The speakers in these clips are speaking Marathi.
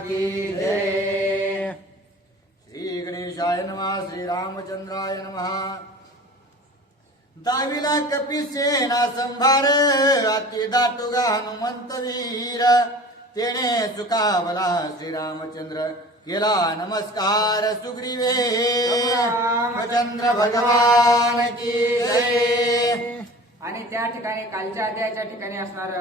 की जय. श्री गणेशाय नमः. श्री रामचंद्राय नमः. दाविला कपिसेना संभार अति दाटुगा हनुमंत वीर तेने सुखावला श्रीरामचंद्र केला नमस्कार सुग्रीवे रामचंद्र भगवान की जय. आणि त्या ठिकाणी कालच्या अध्यायाच्या ठिकाणी असणार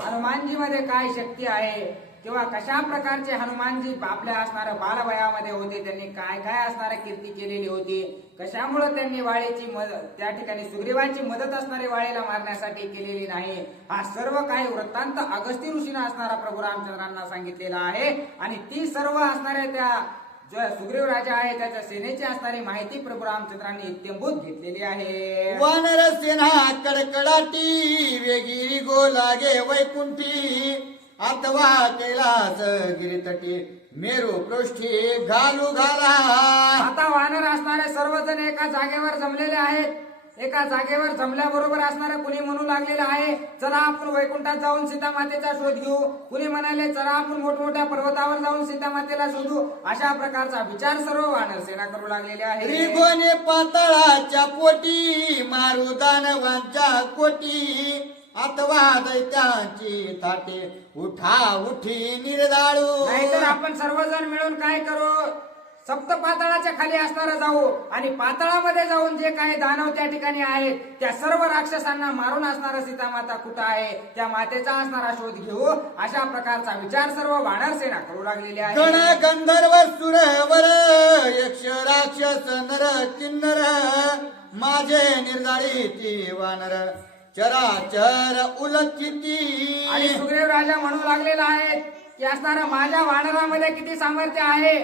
हनुमानजी मध्ये काय शक्ती आहे किंवा कशा प्रकारचे हनुमानजी आपल्या असणाऱ्या बालवयामध्ये होते, त्यांनी काय काय असणाऱ्या कीर्ती केलेली होती, कशामुळे त्यांनी वाळीची मदत त्या ठिकाणी सुग्रीवांची मदत असणारी वाळीला मारण्यासाठी केलेली नाही, हा सर्व काही वृत्तांत अगस्ती ऋषीने असणारा प्रभू रामचंद्रांना सांगितलेला आहे. आणि ती सर्व असणाऱ्या त्या जो सुग्रीव राजा आहे त्याच्या सेनेची असणारी माहिती प्रभू रामचंद्रांनी इत्यंभूत घेतलेली आहे. वानर सेना कडकडाटी वेगिरी गो लागे वैकुंठी अथवा कैलास गिरितटी मेरू पृष्ठी घालू घाला. आता वानर असणारे सर्वजण एका जागेवर जमलेले आहेत. एका जागेवर जमल्याबरोबर असणारे कुणी म्हणू लागलेलं आहे चला आपण वैकुंठात जाऊन सीता मातेचा शोध घेऊ, कुणी म्हणाले चला आपण मोठमोठ्या पर्वतावर जाऊन सीता मातेला शोधू. अशा प्रकारचा विचार सर्व वानर सेना करू लागलेले आहे. त्रिगोने पाताळाच्या पोटी मारू दानवांच्या कोटी अथवा दैत्यांची थाटे उठा उठी निर्दाळू. नाहीतर आपण सर्वजण मिळून काय करू, सप्त पाताळाच्या खाली असणारा जाऊ आणि पाताळामध्ये जाऊन जे काही दानव त्या ठिकाणी आहेत त्या सर्व राक्षसांना मारून असणारा सीता माता कुठं आहे त्या मातेचा असणारा शोध घेऊ. अशा प्रकारचा विचार सर्व वानर सेना करू लागलेली आहे. गण गंधर्व सुरवर यक्ष राक्षस नर किन्नर माझे निर्दाळी ती वानर चराचर उलचिती. आणि सुग्रीव राजा म्हणू लागलेला आहे की असणारा माझ्या वानरामध्ये किती सामर्थ्य आहे,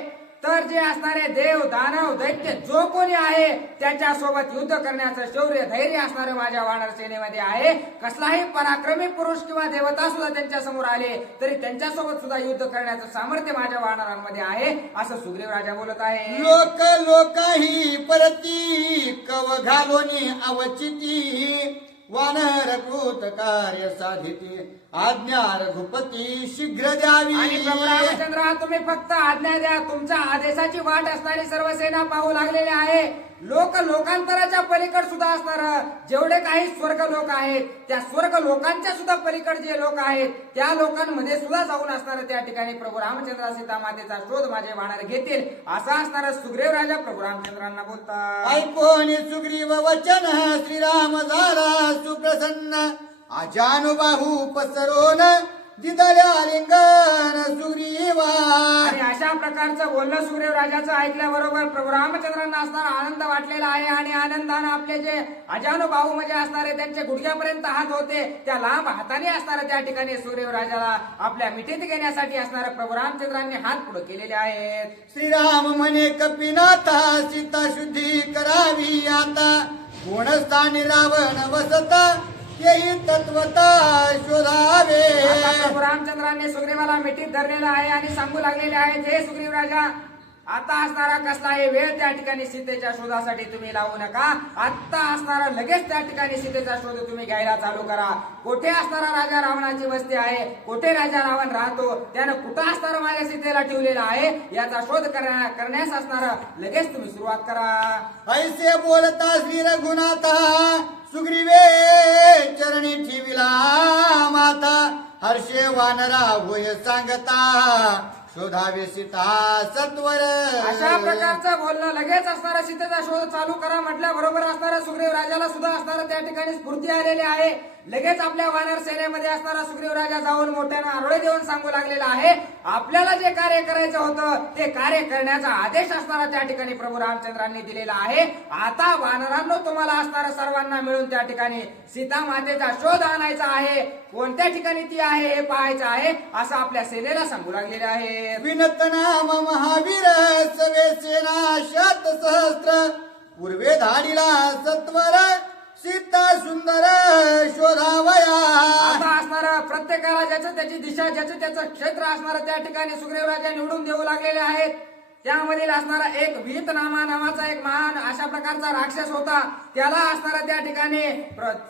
तर जे असणारे देव दानव दैत्य जो कोणी आहे त्याच्या सोबत युद्ध करण्याचं शौर्य धैर्य असणारे माझ्या वानर सेनेमध्ये आहे. कसलाही पराक्रमी पुरुष किंवा देवता सुद्धा त्यांच्या समोर आले तरी त्यांच्यासोबत सुद्धा युद्ध करण्याचं सामर्थ्य माझ्या वानरांमध्ये आहे असं सुग्रीव राजा बोलत आहे. लोक लोकाही परती कव घालोनी अवचिती वानर कृत कार्य साधिती आज्ञा रघुपती शीघ्र द्यावी. आणि प्रभू रामचंद्र तुम्ही फक्त आज्ञा द्या, तुमच्या आदेशाची वाट असणारी सर्व सेना पाहू लागलेली आहे. लोकांतराच्या पलीकड सुद्धा असणार जेवढे काही स्वर्ग लोक आहेत त्या स्वर्ग लोकांच्या सुद्धा पलीकड जे लोक आहेत त्या लोकांमध्ये सुद्धा जाऊन असणार त्या ठिकाणी प्रभू रामचंद्र सीता मातेचा शोध माझे वानर घेतील असा असणारा सुग्रीव राजा प्रभू रामचंद्रांना बोलतात. ऐकोनी सुग्रीव वचन श्रीराम झाला सुप्रसन्न अजानुबाहू पसरोन दिदल्या लिंगन सुग्रीवा. आणि अशा प्रकारचं बोलणं सुग्रीव राजाचं ऐकल्याबरोबर प्रभू रामचंद्रांना असणारा आनंद वाटलेला आहे. आणि आनंदानं आपले जे अजानुबाहू म्हणजे असणारे त्यांचे गुडघ्यापर्यंत हात होते त्या लांब हाताने असणारे त्या ठिकाणी सुग्रीव राजाला आपल्या मिठीत घेण्यासाठी असणारे प्रभू रामचंद्रांनी हात पुढे केलेले आहेत. श्रीराम म्हणे कपिनाथा सीता शुद्धी करावी आता कोणस्थानी रावण वसत तेही तत्वता शोधावे. आता प्रभू रामचंद्रांनी सुग्रीवाला मिठीत धरलेला आहे आणि सांगू लागलेले आहेत हे सुग्रीव राजा आता असणारा कसलाही वेळ त्या ठिकाणी सीतेच्या शोधासाठी तुम्ही लावू नका. आता असणारा लगेच त्या ठिकाणी सीतेचा शोध तुम्ही घ्यायला चालू करा. कुठे असणारा राजा रावणाची वस्ती आहे, कुठे राजा रावण राहतो, त्यानं कुठं असणारा माझ्या सीतेला ठेवलेला आहे याचा शोध करण्यास असणारा लगेच तुम्ही सुरुवात करा. ऐसे बोलता श्री रघुनाथा सुग्रीवे चरणी ठेविला माता हर्षे वानरा होय सांगता शोधावे सीता सत्वर. अशा प्रकारचं बोलणं लगेच असणारा सीतेचा शोध चालू करा म्हटल्या बरोबर असणारा सुग्रीव राजाला सुद्धा असणारा त्या ठिकाणी स्फूर्ती आलेली आहे. लगेच आपल्या वानर सेनेमध्ये असणारा सुग्रीव राजा जाऊन मोठ्यानं आरोळे देऊन सांगू लागलेला आहे आपल्याला जे कार्य करायचं होतं ते कार्य करण्याचा आदेश असणारा त्या ठिकाणी प्रभू रामचंद्रांनी दिलेला आहे. आता वानरांनो तुम्हाला असणारा सर्वांना मिळून त्या ठिकाणी सीता मातेचा शोध आणायचा आहे, कोणत्या ठिकाणी ती आहे हे पाहायचं आहे असं आपल्या सेनेला सांगू लागलेले आहे. विनत नाम महावीर सवे सेना शत सहस्त्र पूर्वे धाडीला सत्वर सीता सुंदर शोधावया. आता असणारा प्रत्येकाला ज्याचं त्याची दिशा ज्याचं त्याचं क्षेत्र असणारं त्या ठिकाणी सुग्रीव राजा निवडून देऊ लागलेले आहेत. त्यामधील असणारा एक वीतनामा नावाचा एक महान अशा प्रकारचा राक्षस होता. त्याला असणारा त्या ठिकाणी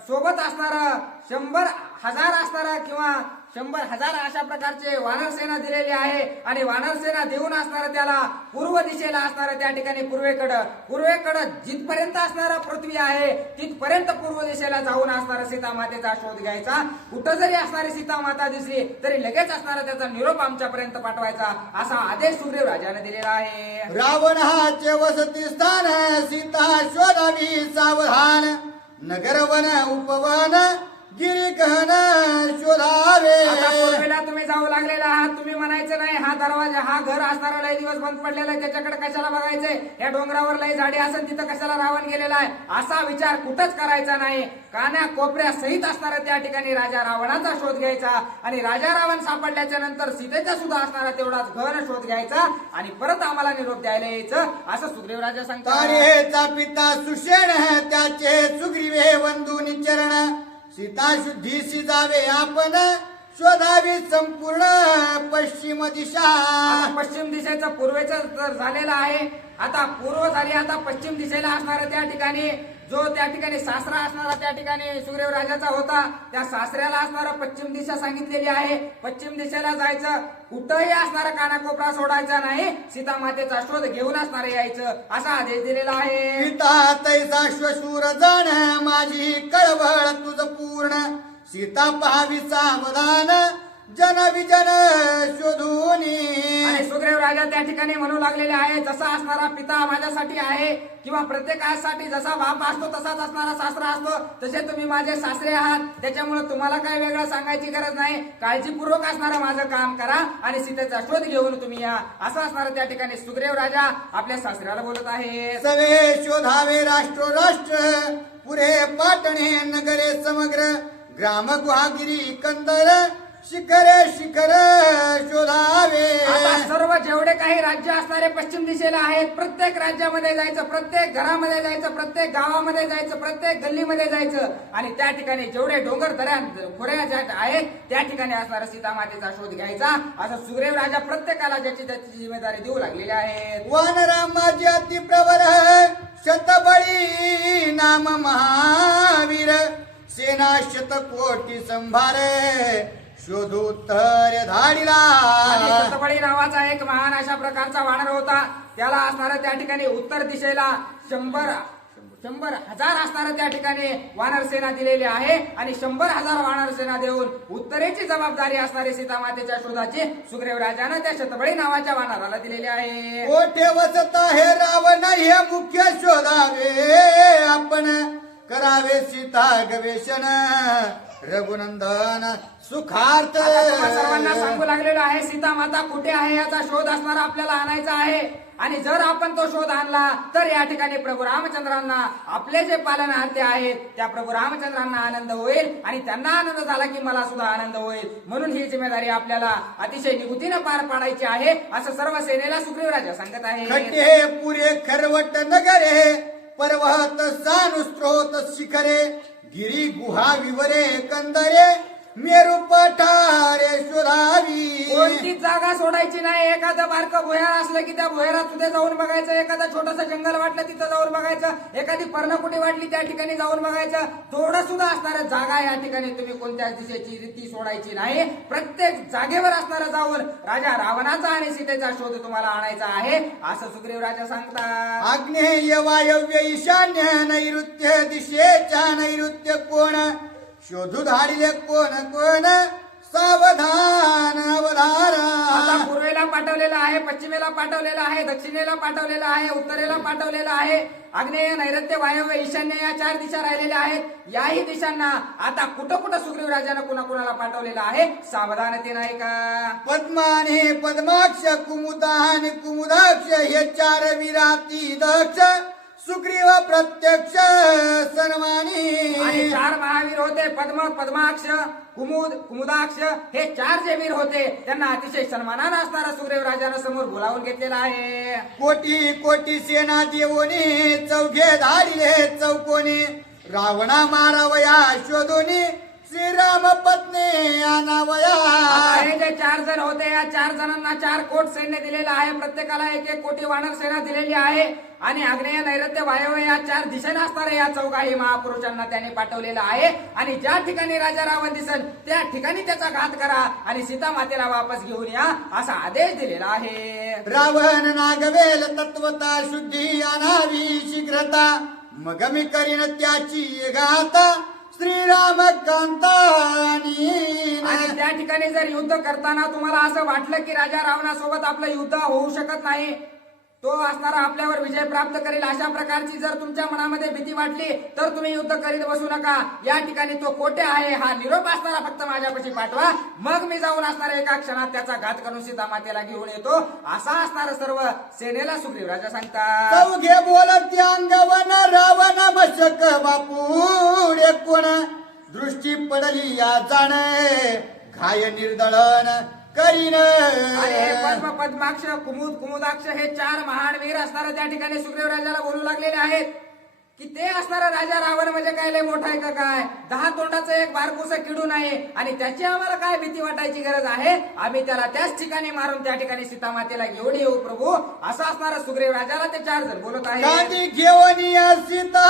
सोबत असणारा 100,000 असणारा किंवा 100,000 अशा प्रकारचे वानर सेना दिलेली आहे आणि वानर सेना देऊन असणारं त्याला पूर्व दिशेला असणारं त्या ठिकाणी पूर्वेकडं जिथपर्यंत असणारा पृथ्वी आहे तिथपर्यंत पूर्व दिशेला जाऊन असणारा सीता मातेचा शोध घ्यायचा. कुठं जरी असणारी सीता माता दिसली तरी लगेच असणारा त्याचा निरोप आमच्यापर्यंत पाठवायचा असा आदेश सुग्रीव राजाने दिलेला आहे. रावणाचे वसती स्थान सीता शोधावी सावधान नगरवन उपवन गिरिकहन शोधावे. आता पूर्वेला तुम्ही जाऊ लागलेला आहात. तुम्ही म्हणायचं नाही हा दरवाजा हा घर असणारा लय दिवस बंद पडलेला आहे त्याच्याकडे कशाला बघायचंय, या डोंगरावर लय झाडे असेल तिथं कशाला रावण गेलेला आहे असा विचार कुठंच करायचा नाही. कान्या कोपऱ्या सहित असणारा त्या ठिकाणी राजा रावणाचा शोध घ्यायचा आणि राजा रावण सापडल्याच्या नंतर सीतेचा सुद्धा असणारा तेवढाच घन शोध घ्यायचा आणि परत आम्हाला निरोप द्यायला यायचं असं सुग्रीव राजा सांगतात. तारेचा पिता सुषेण त्याचे सुग्रीवे वंदुनी चरण सीता शुद्धीशी जावे आपण शोधावी संपूर्ण पश्चिम दिशा. आता पश्चिम दिशेचं पूर्वेचं तर झालेलं आहे. आता पूर्व झाली आता पश्चिम दिशेला असणारा त्या ठिकाणी जो त्या ठिकाणी सासरा असणारा त्या ठिकाणी सुग्रीव राजाचा होता त्या सासऱ्याला असणारा पश्चिम दिशा सांगितलेली आहे. पश्चिम दिशेला जायचं कुठंही असणारा कानाकोपरा सोडायचा नाही. सीता मातेचा शोध घेऊन असणारे यायचं असा आदेश दिलेला आहे. पिता तैसा श्वशूर जाण माझी कळवळ तुझ पूर्ण सीता पाहावी सावधान जन विजन शोधूनी. आणि सुग्रीव राजा त्या ठिकाणी म्हणू लागलेले आहे जसा असणारा पिता माझ्यासाठी आहे किंवा प्रत्येकासाठी जसा बाप असतो तसाच असणारा सासरा असतो तसे तुम्ही माझे सासरे आहात. त्याच्यामुळे तुम्हाला काय वेगळं सांगायची गरज नाही. काळजीपूर्वक असणारं माझं काम करा आणि सीतेचा शोध घेऊन तुम्ही या असं असणारं त्या ठिकाणी सुग्रीव राजा आपल्या सासऱ्याला बोलत आहे. सवे शोधावे राष्ट्र पुरे पाटणे नगरे समग्र ग्राम गुहागिरी कंदर शिखरे शिखर शोधावे. आता सर्व जेवढे काही राज्य असणारे पश्चिम दिशेला आहेत प्रत्येक राज्यामध्ये जायचं, प्रत्येक घरामध्ये जायचं, प्रत्येक गावामध्ये जायचं, प्रत्येक गल्लीमध्ये जायचं आणि त्या ठिकाणी जेवढे डोंगर दऱ्या खोऱ्या ज्या आहेत त्या ठिकाणी असणारा सीता मातेचा शोध घ्यायचा असं सुग्रीव राजा प्रत्येकाला ज्याची त्याची जिम्मेदारी देऊ लागलेली आहे. वानरा माझी अति प्रवर शतबळी नाम महावीर सेना शतकोटी संभार शोधोत्तर धाडीला. शतबळी नावाचा एक महान अशा प्रकारचा वानर होता. त्याला असणारा त्या ठिकाणी उत्तर दिशेला 100,000 असणारा त्या ठिकाणी वानर सेना दिलेली आहे आणि 100,000 वानर सेना देऊन उत्तरेची जबाबदारी असणारी सीता मातेच्या शोधाची सुग्रीव राजानं त्या शतबळी नावाच्या वानराला दिलेली आहे. कोठे वसत हे रावण हे मुख्य शोधावे आपण करावे सीता गवेषण रघुनंदन सुखार्थ. सर्वांना सांगू लागलेलो आहे सीता माता कुठे आहे याचा शोध असणारा आपल्याला आणायचा आहे आणि जर आपण तो शोध आणला तर या ठिकाणी प्रभू रामचंद्रांना आपले जे पालनहार्ते आहेत त्या प्रभू रामचंद्रांना आनंद होईल आणि त्यांना आनंद झाला की मला सुद्धा आनंद होईल. म्हणून ही जिम्मेदारी आपल्याला अतिशय निगुतीनं पार पाडायची आहे असं सर्व सेनेला सुग्रीव राजा सांगत आहे. खटे पुरे खरवट नगरे पर्वत सानु स्त्रोत शिखरे गिरी गुहा विवरे कंदरे मेरू पठारे शोधावी. कोणतीच जागा सोडायची नाही. एखादं बारकं भुयार असलं की त्या भुयारात सुद्धा जाऊन बघायचं, एखादं छोटस जंगल वाटलं तिथं जाऊन बघायचं, एखादी पर्णकुटी वाटली त्या ठिकाणी जाऊन बघायचं. थोडं सुद्धा असणाऱ्या जागा या ठिकाणी तुम्ही कोणत्याच दिशेची रीती सोडायची नाही. प्रत्येक जागेवर असणारं जाऊन राजा रावणाचा आणि सीतेचा शोध तुम्हाला आणायचा आहे असं सुग्रीव राजा सांगतात. आग्नेय वायव्य ईशान्य नैऋत्य दिशेच्या नैऋत्य कोण शोधू धाडिले कोण कोण सावधान अवधारा. आता पूर्वेला पाठवलेला आहे, पश्चिमेला पाठवलेला आहे, दक्षिणेला पाठवलेला आहे, उत्तरेला पाठवलेला आहे. आग्नेय नैऋत्य वायव्य ईशान्य या 4 दिशा राहिलेल्या आहेत. याही दिशांना आता कुठं कुठं सुग्रीव राजानं कुणाकुणाला पाठवलेला आहे सावधानते नाही का. पद्माने पद्माक्ष कुमुदान कुमुदाक्ष हे 4 विराती दक्ष सुग्रीव प्रत्यक्ष सन्मानी. आणि 4 महावीर होते पद्म पद्माक्ष कुमुद कुमुदाक्ष हे 4 जे वीर होते त्यांना अतिशय सन्मानानं असणारा सुग्रीव राजानं समोर बोलावून घेतलेला आहे. कोटी कोटी सेना देवोनी चौघे धाडिले चौकोनी रावणा मारावया शोधोनी श्रीराम पत्नी आनावया. आता हे जे 4 जण होते, या 4 जणांना 4 कोट सैन्य दिलेलं आहे. प्रत्येकाला 1-1 कोटी वानर सेना दिलेली आहे आणि आग्नेय नैऋत्य वायव्य या 4 दिशेने असणाऱ्या या चौघाही महापुरुषांना त्याने पाठवलेलं आहे. आणि ज्या ठिकाणी राजा रावण दिसन त्या ठिकाणी त्याचा घात करा आणि सीता मातेला वापस घेऊन या असा आदेश दिलेला आहे. रावण नागवेल तत्वता शुद्धी आणावी शीघ्रता. मग मी करीन त्याची गाथा श्रीराम कांतानी. आणि त्या ठिकाणी जर युद्ध करताना तुम्हाला असं वाटलं की राजा रावणासोबत आपलं युद्ध होऊ शकत नाही, तो असणारा आपल्यावर विजय प्राप्त करेल, अशा प्रकारची जर तुमच्या मनामध्ये भीती वाटली तर तुम्ही युद्ध करीत बसू नका. या ठिकाणी तो कोठे आहे हा निरोप असणारा फक्त माझ्यापाशी पाठवा, मग मी जाऊन असणाऱ्या एका क्षणात त्याचा घात करून सीता मातेला घेऊन येतो असा असणारा सर्व सेनेला सुग्रीव राजा सांगतात. चौघे बोलत अंगवन रावण मशक बापूड कोण. दृष्टी पडली या जाण घाय निर्दळण करीन. आणि हे पद्म पद्माक्ष कुमुद कुमुदाक्ष हे 4 महान वीर असणारे त्या ठिकाणी सुग्रीव राजाला बोलू लागलेले आहेत की ते असणारा राजा रावण म्हणजे काय लय मोठा आहे का काय, 10 तोंडाचं एक बारकूस किडू नाही आणि त्याची आम्हाला काय भीती वाटायची गरज आहे. आम्ही त्याला त्याच ठिकाणी मारून त्या ठिकाणी सीता मातेला घेऊन येऊ प्रभू असं असणारा सुग्रीव राजाला ते 4 जण बोलत आहे. गादी घेऊन या सीता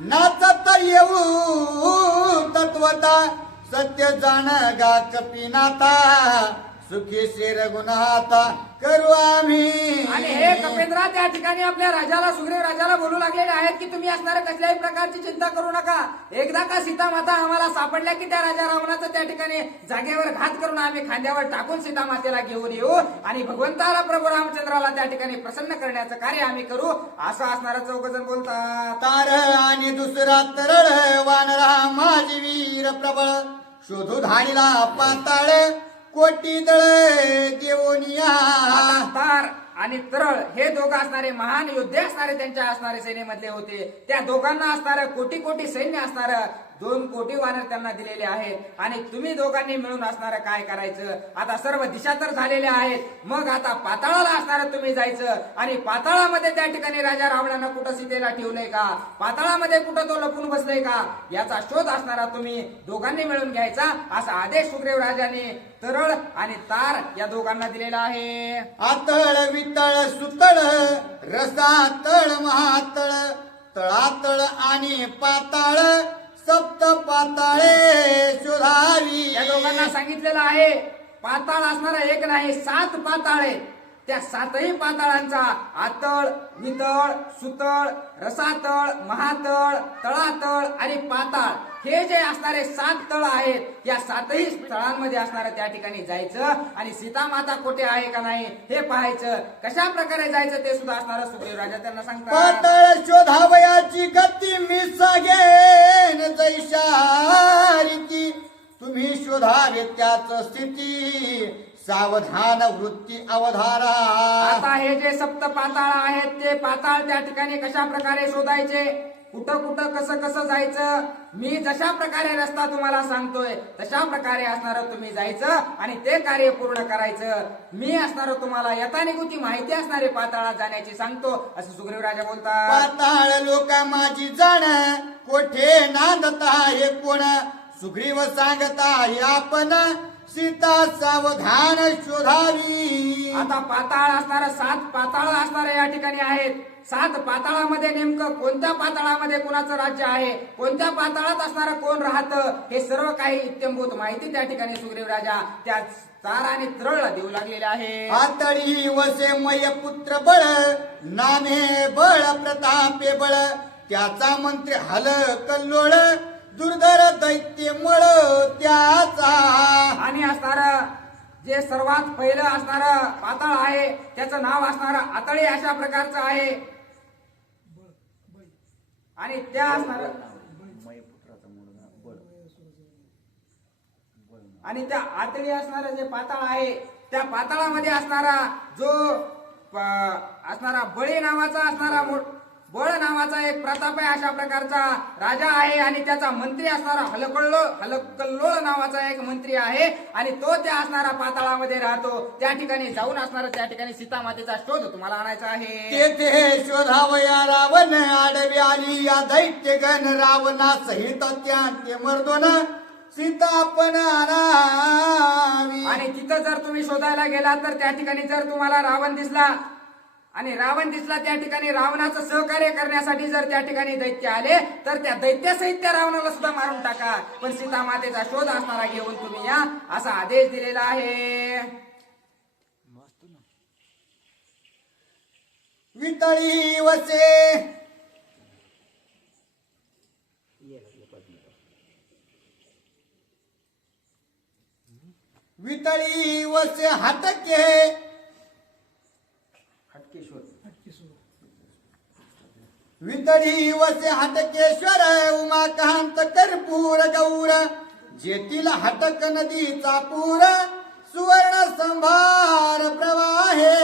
नाचत येऊ तत्वता. सत्य जाण गा कपिनाथा सुखी शेर गुणाता करू आम्ही. आणि हे कपेंद्रा त्या ठिकाणी आपल्या राजाला सुग्रीव राजाला बोलू लागलेले आहेत की तुम्ही असणाऱ्या कसल्याही प्रकारची चिंता करू नका. एकदा का सीता माता आम्हाला सापडल्या की त्या राजा रावणाचं त्या ठिकाणी जागेवर घात करून आम्ही खांद्यावर टाकून सीता मातेला घेऊन येऊ आणि भगवंताला प्रभू रामचंद्राला त्या ठिकाणी प्रसन्न करण्याचं कार्य आम्ही करू असं असणारा 4 जण बोलतात. तार आणि दुसरा तरळ वानरा माझी वीर प्रबळ. शोधू धाडीला पाताळ कोटी दळ देवोनिया. आता तार आणि तरळ हे दोघं असणारे महान योद्धे असणारे त्यांच्या असणारे सेनेमधले होते. त्या दोघांना असणारं कोटी कोटी सैन्य असणारं 2 कोटी वानर त्यांना दिलेले आहेत आणि तुम्ही दोघांनी मिळून असणारं काय करायचं. आता सर्व दिशा तर झालेल्या आहेत, मग आता पाताळाला असणारं तुम्ही जायचं आणि पाताळामध्ये त्या ठिकाणी राजा रावणानं कुठं सीतेला ठेवलंय का, पाताळामध्ये कुठं तो लपून बसलाय का याचा शोध असणारा तुम्ही दोघांनी मिळून घ्यायचा असा आदेश सुग्रीव राजाने तरळ आणि तार या दोघांना दिलेला आहे. आतळ वितळ सुतळ रसातळ महातळ तळातळ आणि पाताळ सप्त पाताळे शोधावी. या दोघांना सांगितलेलं आहे पाताळ असणारा एक नाही 7 पाताळे. त्या 7ही पाताळांचा आतळ वितळ सुतळ रसातळ महातळ तळातळ आणि पाताळ हे जे असणारे 7 तळ आहेत या 7ही तळांमध्ये असणाऱ्या त्या ठिकाणी जायचं आणि सीता माता कोठे आहे का नाही हे पाहायचं. कशा प्रकारे जायचं ते सुद्धा असणारं सुग्रीव राजा त्यांना सांगतात. पाताळ शोधावयाची गती मी सांगेन जैशारीती. तुम्ही शोधावे त्याच स्थिती सावधान वृत्ती अवधारा. आता हे जे 7 पाताळ आहेत ते पाताळ त्या ठिकाणी कशा प्रकारे शोधायचे, कुठं कुठं कसं कसं जायचं, मी जशा प्रकारे रस्ता तुम्हाला सांगतोय तशा प्रकारे असणार तुम्ही जायचं आणि ते कार्य पूर्ण करायचं. मी असणार तुम्हाला यथानिकुती माहिती असणारे पाताळात जाण्याची सांगतो असं सुग्रीव राजा बोलतात. पाताळ लोक माझी जाण कोठे नांदता हे कोण. सुग्रीव सांगता हे आपण सीता सावधान शोधावी. आता पाताळ असणार 7 पाताळ असणारे या ठिकाणी आहेत. 7 पाताळामध्ये नेमकं कोणत्या पाताळामध्ये कोणाचं राज्य आहे, कोणत्या पाताळात असणार कोण राहतं हे सर्व काही इत्यंभूत माहिती त्या ठिकाणी सुग्रीव राजा त्या तार आणि तरळला देऊ लागलेले आहे. आतळी वसे मय पुत्र बळ नामे बळ प्रतापे बळ. त्याचा मंत्री हल कल्लोळ दुर्धर दैत्य मळ त्याचा. आणि असणार जे सर्वात पहिलं असणार पाताळ आहे त्याचं नाव असणार आतळी अशा प्रकारचं आहे आणि त्या असणार आणि त्या आतळी असणार जे पाताळ आहे त्या पाताळामध्ये असणारा जो असणारा बळी नावाचा असणारा बळ नावाचा एक प्रताप आहे अशा प्रकारचा राजा आहे आणि त्याचा मंत्री असणारा हलकल्लोळ नावाचा एक मंत्री आहे आणि तो त्या असणारा पाताळामध्ये राहतो. त्या ठिकाणी जाऊन असणारा त्या ठिकाणी सीता मातेचा शोध तुम्हाला आणायचा आहे. तेथे शोधावया रावण आडवी आली या दैत्य गण रावणा सहित त्या ते मर्दोन सीता पण आणावी. आणि तिथं जर तुम्ही शोधायला गेलात तर त्या ठिकाणी जर तुम्हाला रावण दिसला आणि रावण दिसला त्या ठिकाणी रावणाचं सहकार्य करण्यासाठी जर त्या ठिकाणी दैत्य आले तर त्या दैत्यासहित त्या रावणाला सुद्धा मारून टाका, पण सीता मातेचा शोध असणारा घेऊन तुम्ही या असा आदेश दिलेला आहे. वितळी वसे वितळी वसे हटके वितळी वसे हटकेश्वर उमाकांत कर्पूर गौर जेतील हटक नदीचा पूर सुवर्ण संभार प्रवाहे.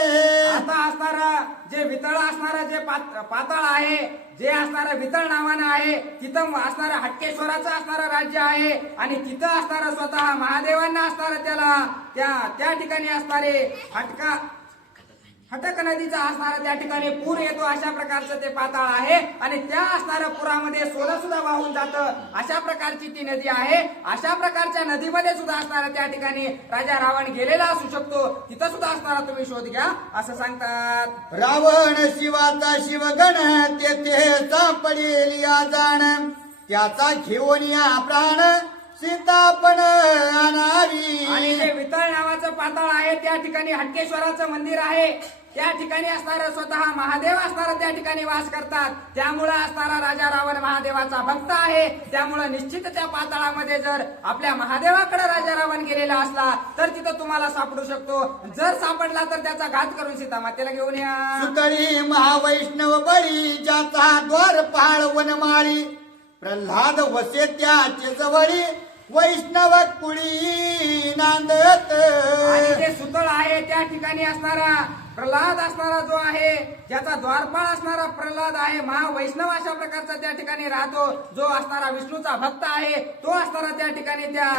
आता असणारा जे वितळ असणारा जे पाताळ आहे, जे असणारं वितळ नावानं आहे, तिथं असणारं हटकेश्वराचं असणारं राज्य आहे आणि तिथं असणारं स्वतः महादेवांना असणारं त्या ठिकाणी असणारे हटक नदीचा असणारा त्या ठिकाणी पूर येतो अशा प्रकारचं ते पाताळ आहे आणि त्या असणाऱ्या पुरामध्ये सोनं सुद्धा वाहून जातं अशा प्रकारची ती नदी आहे. अशा प्रकारच्या नदीमध्ये सुद्धा असणारा त्या ठिकाणी राजा रावण गेलेला असू शकतो, तिथं सुद्धा असणारा तुम्ही शोध घ्या असं सांगतात. रावण शिवाचा शिवगण तेथे सापडेल या जाण त्याचा घेऊन या प्राण सीता पण आणावी. आणि जे वितळ नावाचं पाताळ आहे त्या ठिकाणी हटकेश्वराचं मंदिर आहे, त्या ठिकाणी असणारं स्वतः महादेव असणारं त्या ठिकाणी वास करतात. त्यामुळं असणारा राजा रावण महादेवाचा भक्त आहे. त्यामुळं निश्चित त्या पाताळामध्ये जर आपल्या महादेवाकडे राजा रावण गेलेला असला तर तिथं तुम्हाला सापडू शकतो. जर सापडला तर त्याचा घात करून सीता मातेला घेऊन या. सुतळी महावैष्णव बळी ज्याचा द्वारपाळ वनमाळी प्रल्हाद वसे त्याचे जवळी वैष्णव कुळी नांदत. आणि जे सुतळ आहे त्या ठिकाणी असणारा प्रल्हाद असणारा जो आहे, ज्याचा द्वारपाळ असणारा प्रल्हाद आहे, महावैष्णव अशा प्रकारचा त्या ठिकाणी राहतो, जो असणारा विष्णूचा भक्त आहे, तो असणारा त्या ठिकाणी त्या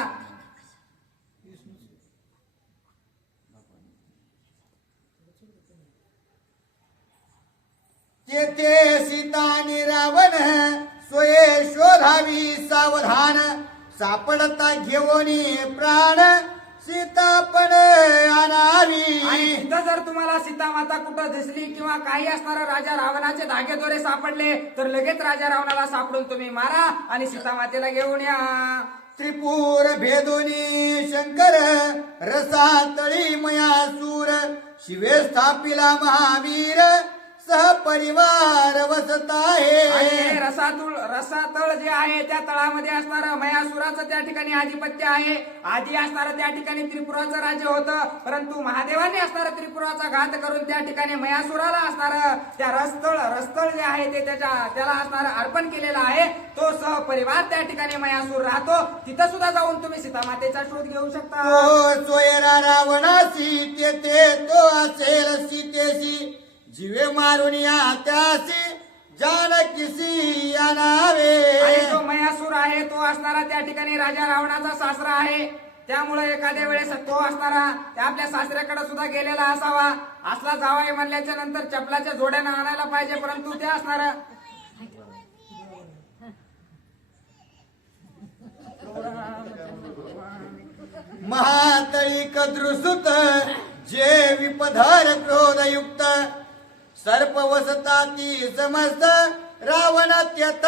तेथे सीता आणि रावण सोये शोधावी सावधान सापडता घेऊन प्राण सीता पण आणावी. आणि तिथं जर तुम्हाला सीता माता कुठं दिसली किंवा काही असणारा राजा रावणाचे धागेदोरे सापडले तर लगेच राजा रावणाला सापडून तुम्ही मारा आणि सीता मातेला घेऊन या. त्रिपुर भेदोनी शंकर रसातळी मयासूर शिवे स्थापिला महावीर सहपरिवार वसत आहे. आणि हे रसातळ जे आहे त्या तळामध्ये असणारं मयासुराचं त्या ठिकाणी आधिपत्य आहे. आधी असणारं त्या ठिकाणी त्रिपुराचं राज्य होतं, परंतु महादेवांनी असणारं त्रिपुराचा घात करून त्या ठिकाणी मयासुराला असणारं त्या रसतळ जे आहे ते त्याला असणारं अर्पण केलेलं आहे. तो सहपरिवार त्या ठिकाणी मयासूर राहतो. तिथं सुद्धा जाऊन तुम्ही सीता मातेचा शोध घेऊ शकता. तो सोयरा रावणासी तेथे तो असेल सीतेशी जीवे मारून या त्यासी जानकीसी या नावे. आणि जो मयासूर आहे तो असणारा त्या ठिकाणी राजा रावणाचा सासरा आहे. त्यामुळे एखाद्या वेळेस तो असणारा त्या आपल्या सासऱ्याकडे सुद्धा गेलेला असावा. असला जावाई म्हणल्याच्या नंतर चपलाच्या जोड्यानं आणायला पाहिजे, परंतु ते असणारा महातळी कद्रुसुत जे विपधार क्रोधयुक्त सर्प वसता ती समस्त रावण त्यत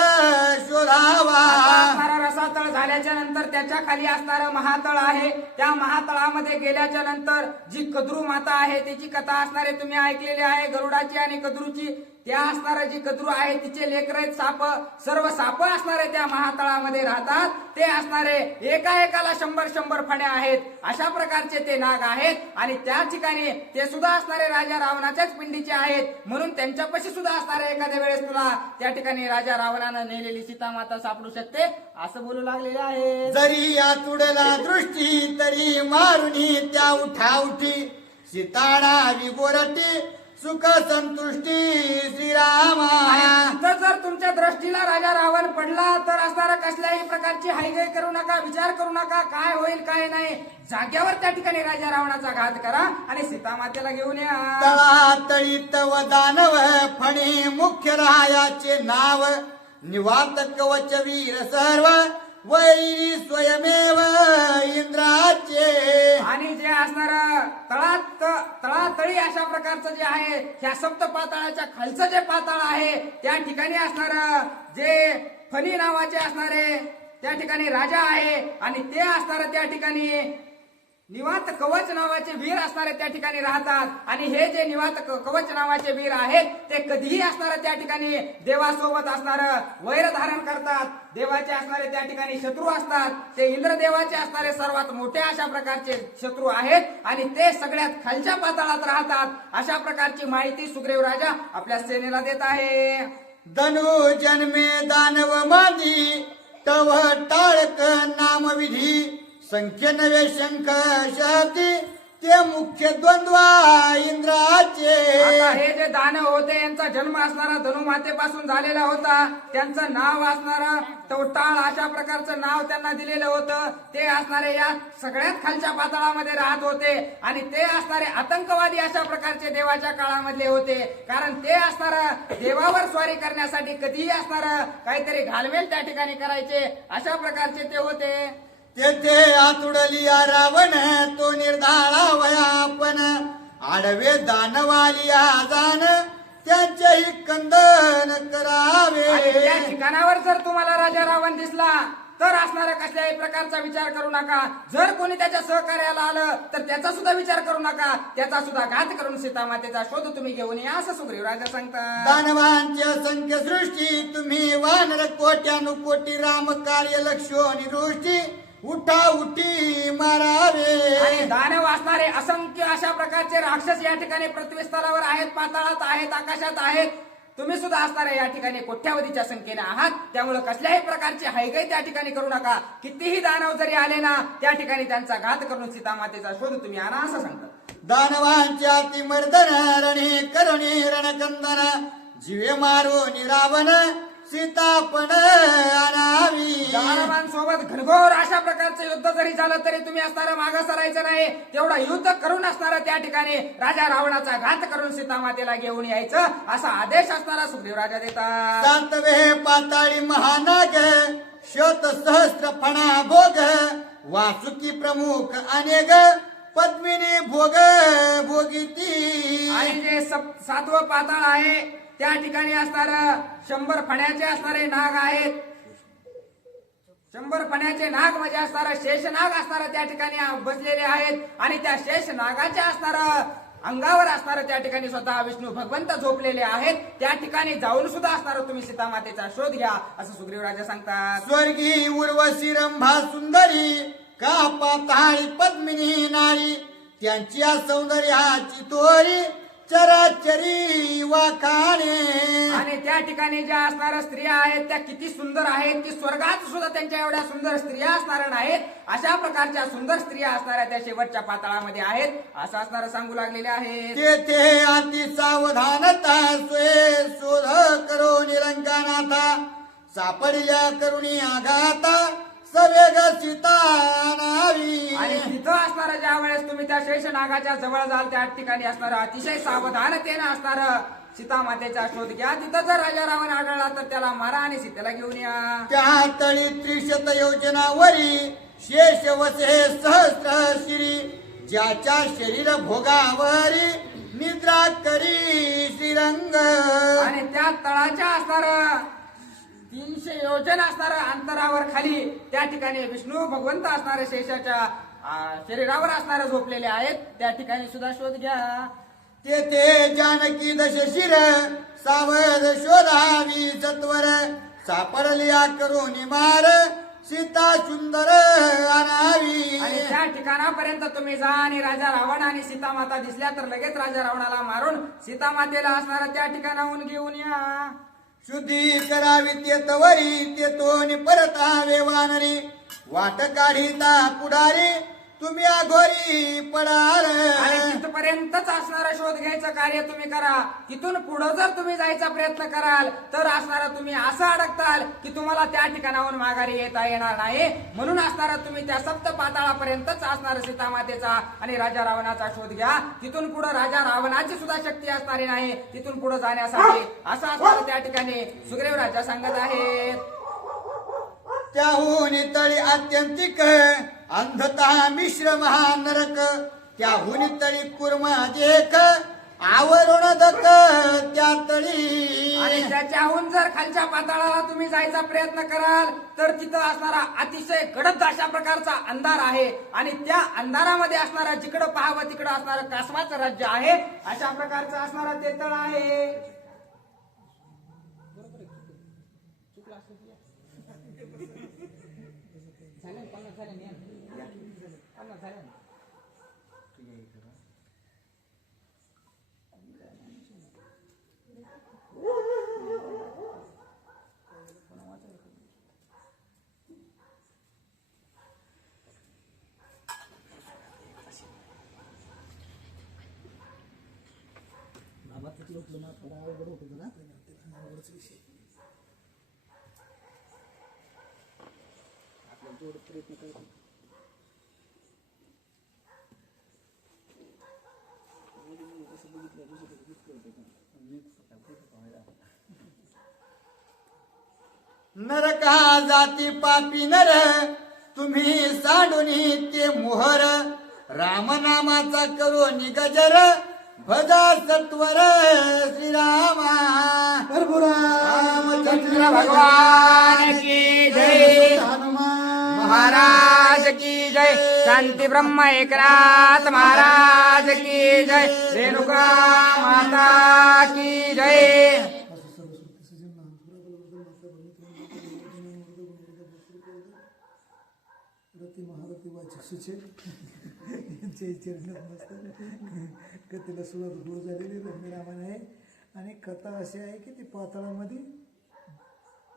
शोधावा. असणारा रसातळ झाल्याच्या नंतर त्याच्या खाली असणारं महातळ आहे. त्या महातळामध्ये गेल्याच्या नंतर जी कद्रू माता आहे त्याची कथा असणारे तुम्ही ऐकलेली आहे, गरुडाची आणि कद्रूची. त्या असणारं जी कद्रू आहे तिचे लेकर आहेत साप. सर्व साप असणारे त्या महातळामध्ये राहतात. ते असणारे एकाला 100 फण्या आहेत अशा प्रकारचे ते नाग आहेत. आणि त्या ठिकाणी ते सुद्धा असणारे राजा रावणाच्याच पिंडीचे आहेत, म्हणून त्यांच्यापाशी सुद्धा असणारे एखाद्या वेळेस तुला त्या ठिकाणी राजा रावणानं नेलेली सीता माता सापडू शकते असं बोलू लागलेले आहे. जरी या तुडला दृष्टी तरी मारुनी त्या उठाउठी सीताडा विगोरटी सुख संतुष्टी श्रीरामा. तर जर तुमच्या दृष्टीला राजा रावण पडला तर असणारा कसल्याही प्रकारची हायगाय करू नका, विचार करू नका काय होईल काय नाही. जाग्यावर त्या ठिकाणी राजा रावणाचा घात करा आणि सीता मातेला घेऊन या. तळातळीत व दानव फणे मुख्य रायाचे नाव निवात कवच वीर सर्व वैरी स्वयमेव इंद्राचे. आणि जे असणार तळातळी अशा प्रकारचं जे आहे, ह्या सप्त पाताळाच्या खालचं जे पाताळ आहे त्या ठिकाणी असणार जे फणी नावाचे असणारे त्या ठिकाणी राजा आहे, आणि ते असणार त्या ठिकाणी निवांत कवच नावाचे वीर असणारे त्या ठिकाणी राहतात. आणि हे जे निवांत कवच नावाचे वीर आहेत ते कधीही असणार त्या ठिकाणी देवासोबत असणार वैर धारण करतात. देवाचे असणारे त्या ठिकाणी शत्रू असतात. ते इंद्रदेवाचे असणारे सर्वात मोठे अशा प्रकारचे शत्रू आहेत, आणि ते सगळ्यात खालच्या पाताळात राहतात. अशा प्रकारची माहिती सुग्रीव राजा आपल्या सेनेला देत आहे. धनु जन्मे दानव मादी तव टाळक नामविधी. संख्य नवे शंख शक्ती ते मुख्य द्वंद्वा इंद्राचे. आता हे जे दानव होते यांचा जन्म असणारा धनुमातेपासून झालेला होता. त्यांचं नाव असणारा टवटाळ अशा प्रकारचं नाव त्यांना दिलेलं होतं. ते असणारे या सगळ्यात खालच्या पातळामध्ये राहत होते, आणि ते असणारे आतंकवादी अशा प्रकारचे देवाच्या काळामधले होते. कारण ते असणार देवावर स्वारी करण्यासाठी कधीही असणार काहीतरी घालमेल त्या ठिकाणी करायचे अशा प्रकारचे ते होते. तेथे आतुडलिया रावण तो निर्धाळा वयापन. आडवे दानवालिया जाण त्यांचेही कंदन करावे. आणि त्या ठिकाणावर जर तुम्हाला राजा रावण दिसला तर असणारा कसल्याही प्रकारचा विचार करू नका. जर कोणी त्याच्या सहकार्याला आलं तर त्याचा सुद्धा विचार करू नका. त्याचा सुद्धा घात करून सीतामातेचा शोध तुम्ही घेऊन या असं सुग्रीव राजा सांगतात. दानवांची असंख्य सृष्टी तुम्ही वानर कोट्यानुकोटी राम कार्य लक्ष्योनी दृष्टी उठा उठी मारावे. आणि दानव असणारे असंख्य अशा प्रकारचे राक्षस या ठिकाणी पृथ्वी स्तरावर आहेत, पाताळात आहेत, आकाशात आहेत. तुम्ही सुद्धा असणारे या ठिकाणी कोट्यावधीच्या संख्येने आहात. त्यामुळे कसल्याही प्रकारची हायगाई त्या ठिकाणी करू नका. कितीही दानव जरी आले ना त्या ठिकाणी त्यांचा घात करून सीतामातेचा शोध तुम्ही आणा असं सांगतात. दानवांच्या अतिमर्दन रणे करुणी रणकंदन जीवे मारून रावण सीतापण आणावी. दानवांसोबत घनघोर अशा प्रकारचं युद्ध जरी झालं तरी तुम्ही असणारं मागं सरायचं नाही. तेवढा युद्ध करून असणारा त्या ठिकाणी राजा रावणाचा घात करून सीतामातेला घेऊन यायचं असा आदेश असणारा सुग्रीव राजा देतात. सातवे पाताळी महानाग शत सहस्त्र फणा भोग वासुकी प्रमुख अनेक पद्मिनी भोग भोगिती. आणि जे सातवं पाताळ आहे त्या ठिकाणी असणार 100 फण्याचे असणारे नाग आहेत. 100 फण्याचे नाग म्हणजे असणारा शेषनाग असणारा त्या ठिकाणी बसलेले आहेत. आणि त्या शेष नागाच्या असणारा अंगावर असणार त्या ठिकाणी स्वतः विष्णू भगवंत झोपलेले आहेत. त्या ठिकाणी जाऊन सुद्धा असणार तुम्ही सीतामातेचा शोध घ्या असं सुग्रीव राजा सांगतात. स्वर्गी उर्वशी रंभा सुंदरी का पाताळी पद्मिनी नारी त्यांची सौंदर्याची तोरी चराचरी वाखाणे. आणि त्या ठिकाणी ज्या असणाऱ्या स्त्रिया आहेत त्या किती सुंदर आहेत की स्वर्गात सुद्धा त्यांच्या एवढ्या सुंदर स्त्रिया असणाऱ्या नाहीत. अशा प्रकारच्या सुंदर स्त्रिया असणाऱ्या त्या शेवटच्या पाताळामध्ये आहेत असं असणारं सांगू लागलेले आहेत. तेथे अति सावधानता सोय शोध करो निरंकानाथा सापडल्या करुणी आघाता सवेग सीता नावी. आणि तिथं असणारं ज्या वेळेस तुम्ही त्या शेष नागाच्या जवळ जाल त्या ठिकाणी असणारं अतिशय सावधानतेनं असणारं सीतामातेचा शोध घ्या. तिथं जर राजा रावण आढळला तर त्याला मारा आणि सीतेला घेऊन या. त्या तळी 300 योजनावरी शेष वसे सहस्र शिरी ज्याच्या शरीर भोगावरी निद्रा करी श्रीरंग. आणि त्या तळाच्या असणारं 300 योजन असणारं अंतरावर खाली त्या ठिकाणी विष्णू भगवंत असणारे शेषाच्या शरीरावर असणारे झोपलेले आहेत. त्या ठिकाणी सुद्धा शोध घ्या. तेथे जानकी दशशिर सावध शोधावी सत्वर सापडल्या करून मार सीता सुंदर आणावी. आणि त्या ठिकाणापर्यंत तुम्ही जा आणि राजा रावण आणि सीतामाता दिसल्या तर लगेच राजा रावणाला मारून सीतामातेला असणारा त्या ठिकाणाहून घेऊन या. शुद्धी करावी तेतवरी तेतोनी परतावे वानरी वाट काढिता पुढारी तुम्ही अघोरी पडाल. आणि तिथपर्यंतच असणारा शोध घ्यायचं कार्य तुम्ही करा. तिथून पुढे जर तुम्ही जायचा प्रयत्न कराल तर असणारा तुम्ही असं अडकताल की तुम्हाला त्या ठिकाणाहून माघारी येता येणार नाही. म्हणून असणारा तुम्ही त्या सप्त पाताळापर्यंतच असणारा सीतामातेचा आणि राजा रावणाचा शोध घ्या. तिथून पुढे राजा रावणाची सुद्धा शक्ती असणारी नाही. तिथून पुढे जाण्यासाठी असं असणारं त्या ठिकाणी सुग्रीव राजा सांगत आहेत. त्याहून तळी आत्यंतिक अंधता मिश्र महानरक त्याहून तळी कुर्मा देख आवरण दक त्या तळी आणि त्याच्याहून जर खालच्या पाताळाला तुम्ही जायचा प्रयत्न कराल तर तिथं असणारा अतिशय गडद अशा प्रकारचा अंधार आहे आणि त्या अंधारामध्ये असणारा जिकडं पाहावं तिकडं असणारं कासवाचं राज्य आहे अशा प्रकारचं असणारा ते तळ आहे. नरका जाती पापी नर तुम्ही सांडून ते मोहर रामनामाचा करो निगजर भजा सत्वर श्रीरामा रामचंद्र भगवान की जय. महाराज की जय. शांती ब्रह्म एकनाथ महाराज की जय. रेणुका माता की जय. महारथी वाचिक यांच्या चरणात मस्त कथेला सुरुवात गुरु झालेली रम्यरामायण आहे. आणि कथा अशी आहे की ती पाताळामध्ये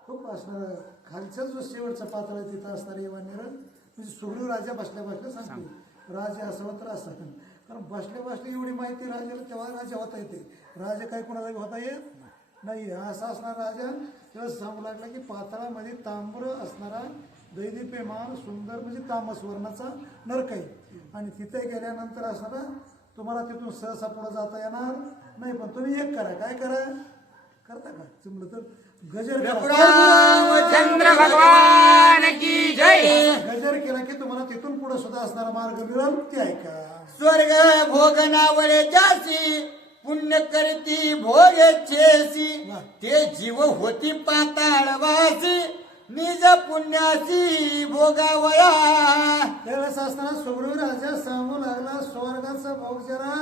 खूप असणार खालचा जो शेवटचा पाताळ आहे तिथं असणारे येवानेर म्हणजे सुग्रीव राजा बसल्या बसल्या सांगते राजा असावं तर असा कारण बसल्या बसल्या एवढी माहिती राजाला तेव्हा राजा होता येते. राजा काय कोणाला होता येत नाही. असा असणारा राजा तेव्हा सांगू लागला की पाताळामध्ये ताम्र असणारा दैदिप्यमान सुंदर म्हणजे तामस वर्णाचा नरक आहे आणि तिथे गेल्यानंतर असणारा तुम्हाला तिथून सहसा पुढे जाता येणार नाही. पण तुम्ही एक करा काय करा करता का जमलं तर गजर रामचंद्र भगवान की जय. गजर केला की तुम्हाला तिथून पुढे सुद्धा असणारा मार्ग मिळेल ते ऐका. स्वर्ग भोग नावळे जासी पुण्य करती भोगेच्छेसी ते जीव होती पाताळवासी निज पुण्यासी भोगावया. त्यावेळेस असताना सुग्रीव राजा सांगू लागला स्वर्गाचा भोग जरा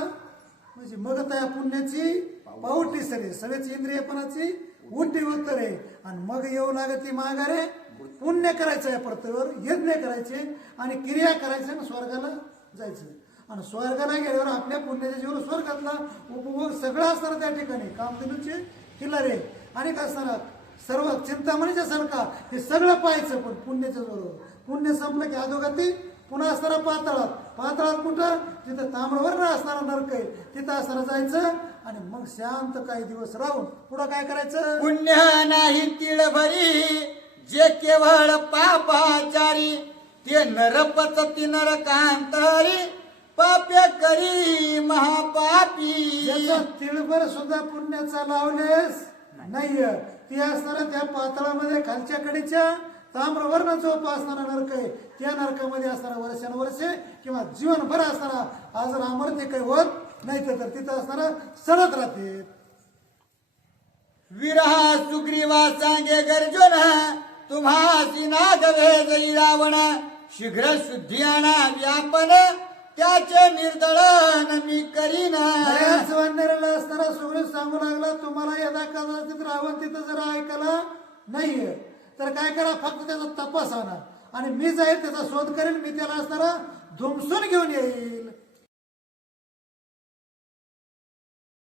म्हणजे मग त्या पुण्याची पावटी सरे सगळ्याची इंद्रियपणाची उठी उत्तरे आणि मग येऊ लागत ती माघारे पुण्य करायचं या पृथ्वीवर यज्ञ करायचे आणि क्रिया करायचे आणि स्वर्गाला जायचं आणि स्वर्गाला गेल्यावर आपल्या पुण्याच्या जीवन स्वर्गातला उपभोग सगळं असणार त्या ठिकाणी कामधेनूचे किल्लारे आणि काय असणार सर्व चिंतामणीच्या सारखा हे सगळं पाहायचं. पण पुण्याच्या बरोबर पुण्य संपलं की अधोगती पुन्हा असणारा पाताळात पाताळात कुठं जिथं ताम्रवर्ण असणारा नरक आहे तिथं असणारा जायचं आणि मग शांत काही दिवस राहून पुढं काय करायचं. पुण्य नाही तिळभरी जे केवळ पापाचारी ते नरपचती नरकांतरी पाप्य करी महापापी. ज्याचा तिळभर सुद्धा पुण्याचा लावलेस नाही ते असणारा त्या पातळामध्ये खालच्या कडेच्या ताम्रवर्ण जो असणारा नरक आहे त्या नरकामध्ये असणारा वर्षानुवर्षे किंवा जीवनभर असणारा आज अमर ते काही होत नाही तर तिथं असणारा सडत राहते. विरहा सुग्रीवा सांगे गर्जुन तुम्हासी नाग भेदई रावण शीघ्र शुद्धी आणा व्यापन त्याचे निर्दळन मी करीन. असणारा सुग्रीव सांगू लागला तुम्हाला यदा कदाचित रावण तिथं जर ऐकायला नाहीये तर काय करा फक्त त्याचा तपास आणा आणि मी जाईल त्याचा शोध करेन मी त्याला असणारा धुमसून घेऊन येईल.